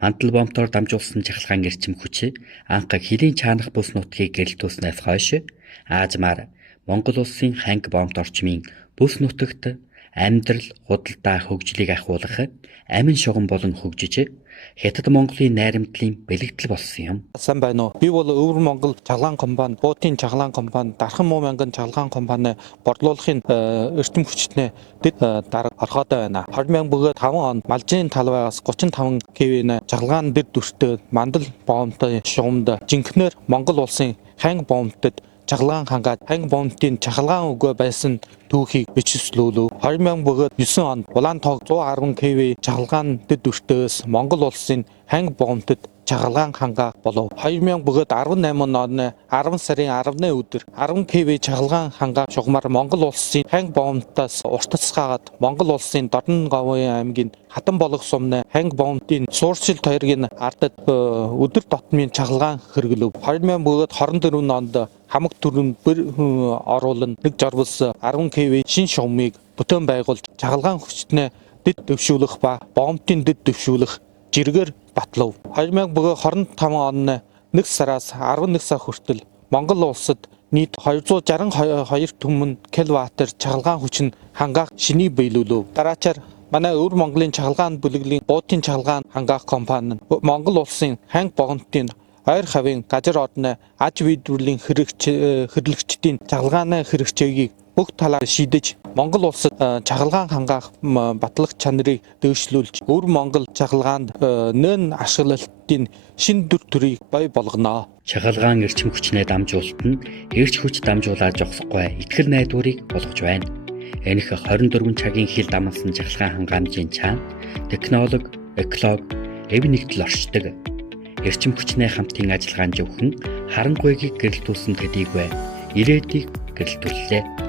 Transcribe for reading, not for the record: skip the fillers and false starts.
Мандал бомтоор дамжуулсан чахалгаан эрчим хүч анх Хилийн чаанах бүс нутгийг гэрэлтүүлснээс хойш Аажмаар Монгол улсын ханг бомт орчмын бүс нутагт амьдрал худалдаа хөгжлийг ахиулах амин шугам болон хөгжиж Хятад Монголын найрамдлын бэлэгдэл болсон юм. Сайн байна уу? Би бол Өвөр Монгол чахалгаан компани, Буудын чахалгаан компани, Дархан Муу мянган чахалгаан компани борлуулахын эрчим хүчтэй дэд дарга орхоод байна. 2005 онд Малжийн талбайгаас 35 кв-ийн чахалгаан дэд дүрстэй мандал бомтын шугамд жинхнээр Монгол улсын ханг бомтод чахалгаан хангаад ханг бомтын чахалгаан өгөө байсан түүхийг бичсэн. 2009 онд Улаантог 110 кв чахалгаан дэд дүрстээс Монгол улсын ханг бомтод чахалгаан хангаа болов. 2018 оны 10 сарын 10-ны өдөр 10 кв чахалгаан хангаа шугамар Монгол улсын ханг бомтоос уртасгаад Монгол улсын Дорнговын аймгийн Хатан болох сумны ханг бомтын сууршилт хоёрын ардад өдөр тутмын чахалгаан хэрэглэв. 2024 онд хамаг төрөнд оруулан нэг жарвалс 10 кв шин шугамыг бүтээн байгуулж чахалгаан хүчтнээ дэд дэвшүүлэх ба бомтын дэд дэвшүүлэх жиргээр батлав. 2025 оны 1 сараас 11 сар хүртэл Монгол улсад нийт 262 түмэн киловаттер чахалгаан хүч нь хангаах шинийг биелүүлв. Дараачаар манай Өвөр Монголын чахалгаан бүлэглэлийн Буудын чахалгаан хангаах компани нь Монгол улсын ханг бомтын ойр хавийн газар орны аж үйлдвэрлэлийн хэрэглэгчдийн чахалгааны хэрэгцээг бүх талаар шийдэж Монгол улсад чахалгаан хангаах батлах чанарыг дэвшлүүлж Өвөр Монгол чахалгаанд нэн ашиглалтын шин дүр төрийг бий болгоно. Чахалгаан эрчим хүчнээ дамжуулалт нь эрч хүч дамжуулаад зогсохгүй итгэл найдварыг болгож байна. Энэх 24 цагийн хил дамсан чахалгаан хангаамжийн чаана технологи, эколог, эв нэгдэл оршдог. Эрчим хүчнээ хамтын ажиллагаан зөвхөн харангуйгийг гэрэлтүүлсэн төдийгүй ирээдүйг гэрэлтүүллээ.